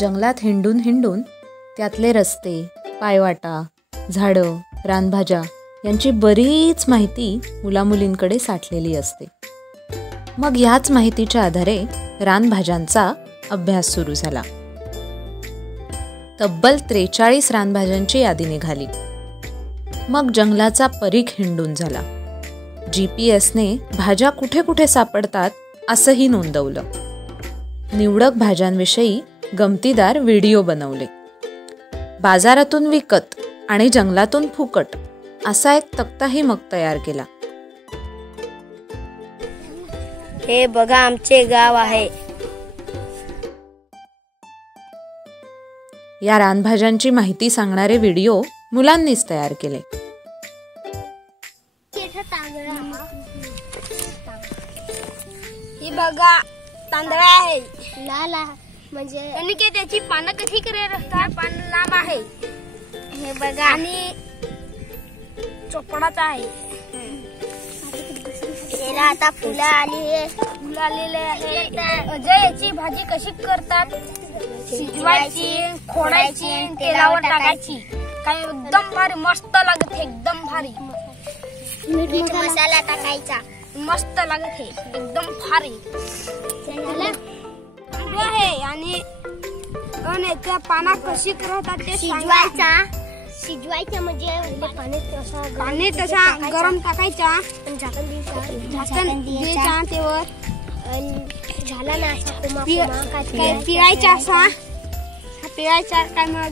जंगलात हिंडून हिंडून त्यातले रस्ते, पायवाटा, झाडं, रानभाज्या यांची बरीच माहिती मुलामुलींकडे साठलेली असते. मग ह्याच माहितीच्या आधारे रानभाज्यांचा अभ्यास सुरू झाला. तब्बल 43 रानभाज्यांची यादी निघाली. मग जंगलाचा परीख हिंडून झाला. GPS ने भाज्या कुठे कुठे सापडतात असंही नोंदवलं. निवडक भाज्यांविषयी गमतीदार व्हिडिओ बनवले. बाजारातून विकत आणि जंगलातून फुकट असा एक तक्ताही मग तयार केला. हे बघा आमचे गाव आहे. या रानभाज्यांची माहिती सांगणारे व्हिडिओ मुलांनीच तयार केले. ही बघा तांदळा आहे. लाल म्हणजे आणि की त्याची पानं कशी करे असतात. पान लांब आहे. हे बघा आणि चोपडाचा आहे. त्याला आता फुलं आलेले आहे. अजय याची भाजी कशी करतात. शिजवायची, खोडायची, तेलावर टाकायची. काय एकदम भारी मस्त लागते. एकदम भारी मीठ मसाला टाकायचा. मस्त लागते एकदम भारी आहे. आणि त्या पाना कशी करतात ते शिजवायचा म्हणजे पाणी तसा गरम टाकायचा. झाकण द्यायचा. त्यावर झाला ना पिळायचा. असा पिळायचा. काय मग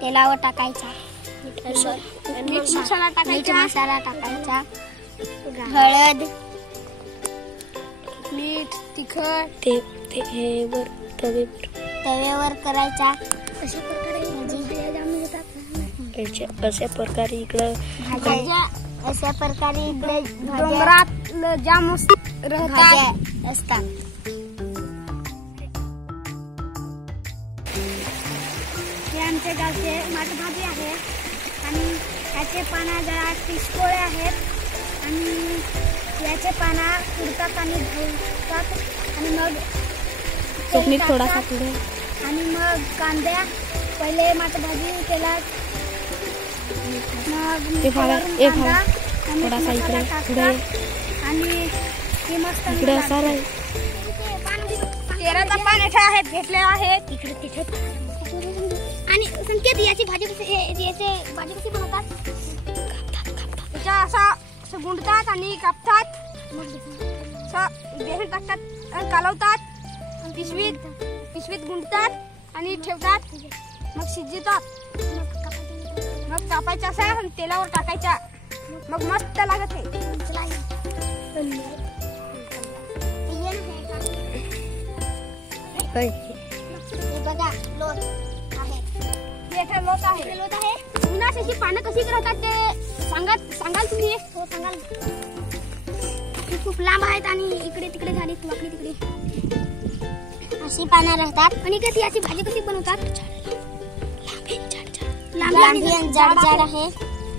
तेलावर टाकायचा. मीठ मसाला टाकायचा. हळद, मीठ, तिखट तव्यावर करायचा. अशा प्रकारे इकडे डोंगरात ज्या मस्त भाज्या असतात. हे आमच्या गावचे माठभाजी आहे. आणि याचे पाना जरा पिसकोळे आहेत. आणि याचे पाना कुडतात आणि धुतात. आणि मग चटणी थोडासा पुढे. आणि मग कांद्या पहिले माठभाजी केला. मग थोडासा इकडे पुढे. आणि ती मस्त इकडे असा राहील. तेराचा पान आहे भेटले आहे तिकडे तिथे. आणि संकेत याची भाजी कशी बनवतात. त्याच्या असा गुंडतात आणि कापतात. बेसन टाकतात, कालवतात. पिशवीत गुंडतात आणि ठेवतात. मग शिजतात. मग कापायचा असा तेलावर टाकायचा. मग मस्त लागत आहे. बघा लोट आहे. उन्हाची पानं कशी करतात ते सांगाल तुम्ही. हो सांगाल. खूप लांब आहेत आणि इकडे तिकडे झाली वाकडी तिकडे अशी पानं राहतात. आणि कधी याची भाजी कशी बनवतात. लांब जाड आहे.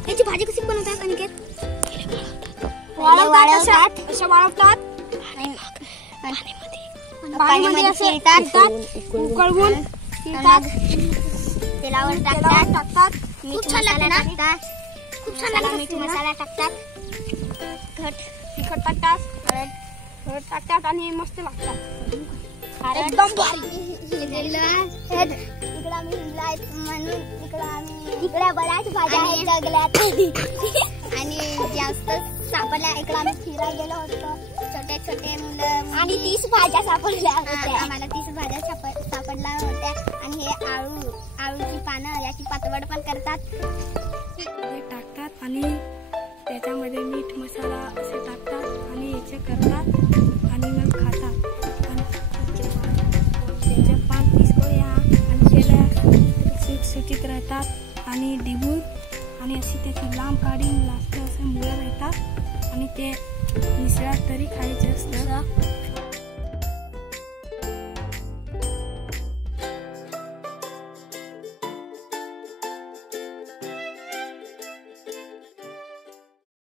याची भाजी कशी बनवतात. आणि वाळवतात. पाण्यामध्ये उकळवून तेलावर टाकतात. मीठ मसाला टाकतात. खूप छान लागतात. मीठ मसाला टाकतात. तिखट टाकतात. हळद टाकतात आणि मस्त लागतात. एकदम भारी. इकडे आम्ही म्हणून इकडे बऱ्याच भाज्या आहेत जंगलात. आणि जास्त सापडल्या. इकडे आम्ही फिरायला गेलो होतो. छोटे मुलं आणि 30 भाज्या सापडल्या होत्या. आम्हाला 30 भाज्या सापडल्या होत्या. आणि हे आळूची पानं याची पातवड पण करतात. टाकतात आणि त्याच्यामध्ये मीठ मसाला असे टाकतात. आणि याचे करतात आणि मग खातात. त्याचे पान पिसकोळे आणि त्याला सुटीत राहतात. आणि डिबूर आणि अशी त्याची लांब काढी लागते. असे मुळे राहतात. आणि ते मिसळात तरी खायचे असतं.